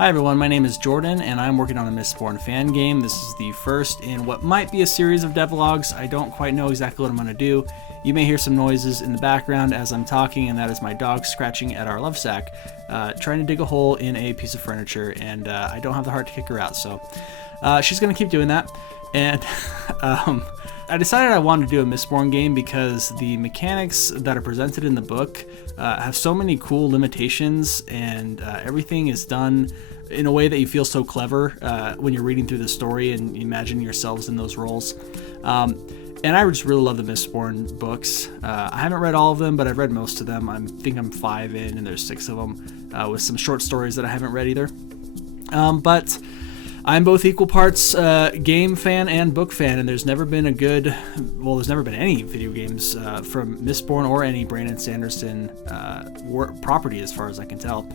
Hi everyone, my name is Jordan and I'm working on a Mistborn Fan Game. This is the first in what might be a series of devlogs. I don't quite know exactly what I'm going to do. You may hear some noises in the background as I'm talking, and that is my dog scratching at our love sack, trying to dig a hole in a piece of furniture, and I don't have the heart to kick her out, so she's going to keep doing that. And I decided I wanted to do a Mistborn game because the mechanics that are presented in the book have so many cool limitations, and everything is done in a way that you feel so clever when you're reading through the story and you imagine yourselves in those roles. And I just really love the Mistborn books. I haven't read all of them, but I've read most of them. I think I'm 5 in, and there's 6 of them, with some short stories that I haven't read either. But I'm both equal parts game fan and book fan, and there's never been any video games from Mistborn or any Brandon Sanderson property as far as I can tell.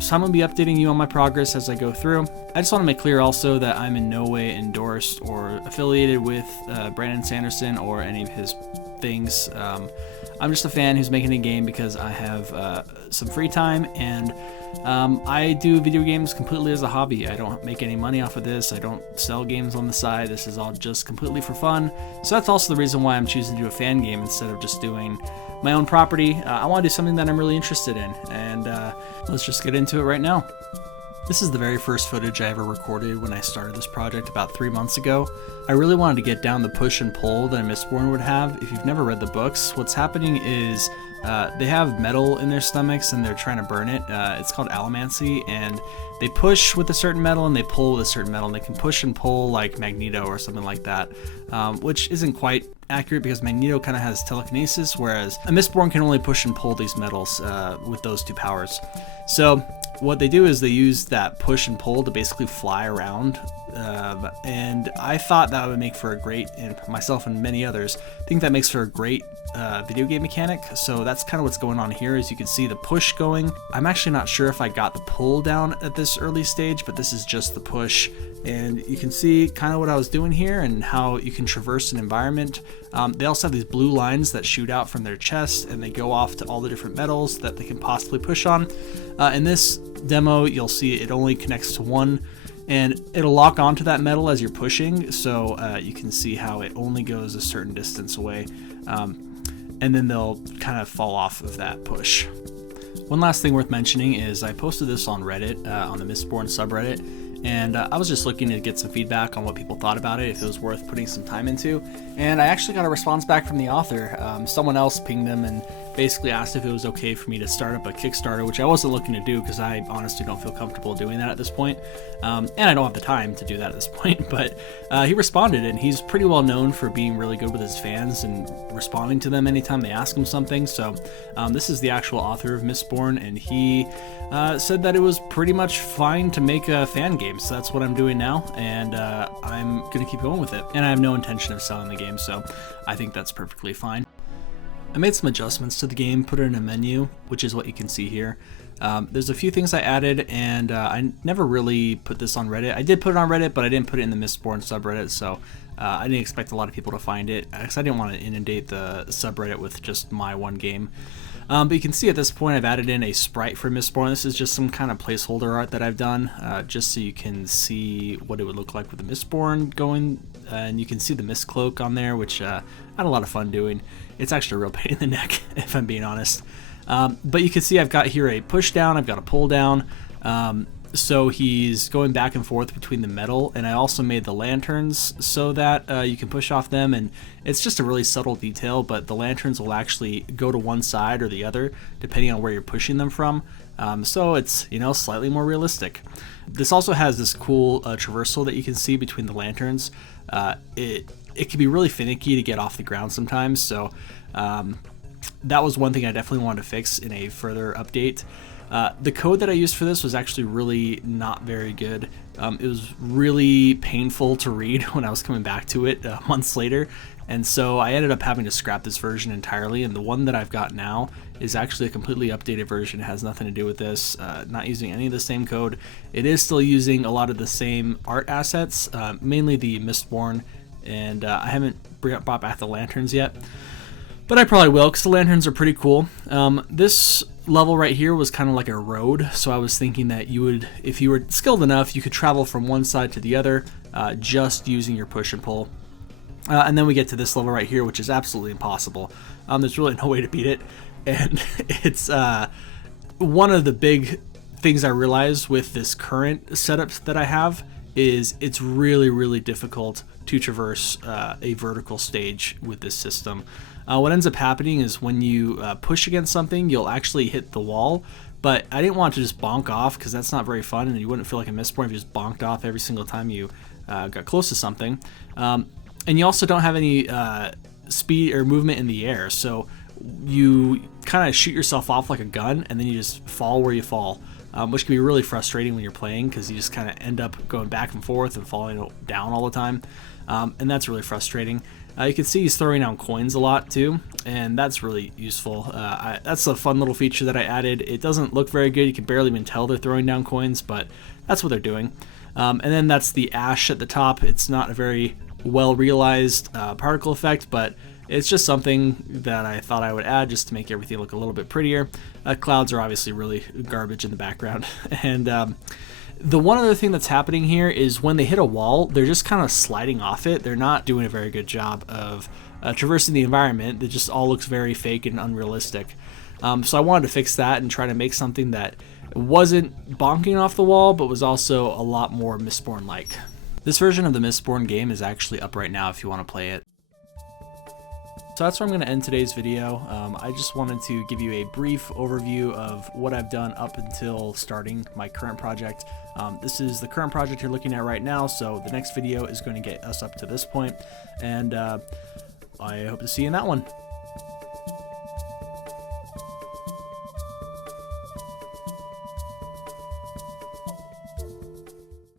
So I'm going to be updating you on my progress as I go through. I just want to make clear also that I'm in no way endorsed or affiliated with Brandon Sanderson or any of his things. I'm just a fan who's making a game because I have some free time, and I do video games completely as a hobby. I don't make any money off of this. I don't sell games on the side. This is all just completely for fun. So that's also the reason why I'm choosing to do a fan game instead of just doing my own property. I want to do something that I'm really interested in, and let's just get into it right now. This is the very first footage I ever recorded when I started this project about 3 months ago. I really wanted to get down the push and pull that a Mistborn would have. If you've never read the books, what's happening is they have metal in their stomachs and they're trying to burn it. It's called allomancy, and they push with a certain metal and they pull with a certain metal, and they can push and pull like Magneto or something like that, which isn't quite accurate because Magneto kind of has telekinesis, whereas a Mistborn can only push and pull these metals with those two powers. So what they do is they use that push and pull to basically fly around, and I thought that would make for a great, and myself and many others think that makes for a great video game mechanic. So that's kind of what's going on here. As you can see the push going. I'm actually not sure if I got the pull down at this early stage, but this is just the push, and you can see kind of what I was doing here and how you can traverse an environment. They also have these blue lines that shoot out from their chest, and they go off to all the different metals that they can possibly push on. In this demo, you'll see it only connects to one, and it'll lock onto that metal as you're pushing, so you can see how it only goes a certain distance away, and then they'll kind of fall off of that push. One last thing worth mentioning is I posted this on Reddit, on the Mistborn subreddit, and I was just looking to get some feedback on what people thought about it, if it was worth putting some time into, and I actually got a response back from the author. Someone else pinged them and basically asked if it was okay for me to start up a Kickstarter, which I wasn't looking to do because I honestly don't feel comfortable doing that at this point, and I don't have the time to do that at this point, but he responded, and he's pretty well known for being really good with his fans and responding to them anytime they ask him something. So this is the actual author of Mistborn, and he said that it was pretty much fine to make a fan game. So that's what I'm doing now, and I'm going to keep going with it. And I have no intention of selling the game, so I think that's perfectly fine. I made some adjustments to the game, put it in a menu, which is what you can see here. There's a few things I added, and I never really put this on Reddit. I did put it on Reddit, but I didn't put it in the Mistborn subreddit, so I didn't expect a lot of people to find it, because I didn't want to inundate the subreddit with just my one game. But you can see at this point I've added in a sprite for Mistborn. This is just some kind of placeholder art that I've done, just so you can see what it would look like with the Mistborn going, and you can see the mist cloak on there, which I had a lot of fun doing. It's actually a real pain in the neck, if I'm being honest. But you can see I've got here a push down, I've got a pull down, so he's going back and forth between the metal, and I also made the lanterns so that you can push off them, and it's just a really subtle detail, but the lanterns will actually go to one side or the other depending on where you're pushing them from, so it's, you know, slightly more realistic. This also has this cool traversal that you can see between the lanterns. It can be really finicky to get off the ground sometimes, so that was one thing I definitely wanted to fix in a further update. The code that I used for this was actually really not very good. It was really painful to read when I was coming back to it months later, and so I ended up having to scrap this version entirely, and the one that I've got now is actually a completely updated version. It has nothing to do with this, not using any of the same code. It is still using a lot of the same art assets, mainly the Mistborn, and I haven't brought back the lanterns yet, but I probably will because the lanterns are pretty cool. This level right here was kind of like a road, so I was thinking that you would, if you were skilled enough, you could travel from one side to the other just using your push and pull. And then we get to this level right here, which is absolutely impossible. There's really no way to beat it, and it's one of the big things I realized with this current setup that I have is it's really, really difficult to traverse a vertical stage with this system. What ends up happening is when you push against something, you'll actually hit the wall, but I didn't want to just bonk off because that's not very fun, and you wouldn't feel like a Mistborn if you just bonked off every single time you got close to something. And you also don't have any speed or movement in the air, so you kind of shoot yourself off like a gun, and then you just fall where you fall. Which can be really frustrating when you're playing because you just kind of end up going back and forth and falling down all the time, and that's really frustrating. You can see he's throwing down coins a lot too, and that's really useful. That's a fun little feature that I added. It doesn't look very good, you can barely even tell they're throwing down coins, but that's what they're doing. And then that's the ash at the top. It's not a very well realized particle effect, but it's just something that I thought I would add just to make everything look a little bit prettier. Clouds are obviously really garbage in the background. And the one other thing that's happening here is when they hit a wall, they're just kind of sliding off it. They're not doing a very good job of traversing the environment. It just all looks very fake and unrealistic. So I wanted to fix that and try to make something that wasn't bonking off the wall, but was also a lot more Mistborn-like. This version of the Mistborn game is actually up right now if you want to play it. So that's where I'm going to end today's video. I just wanted to give you a brief overview of what I've done up until starting my current project. This is the current project you're looking at right now, so the next video is going to get us up to this point, and I hope to see you in that one.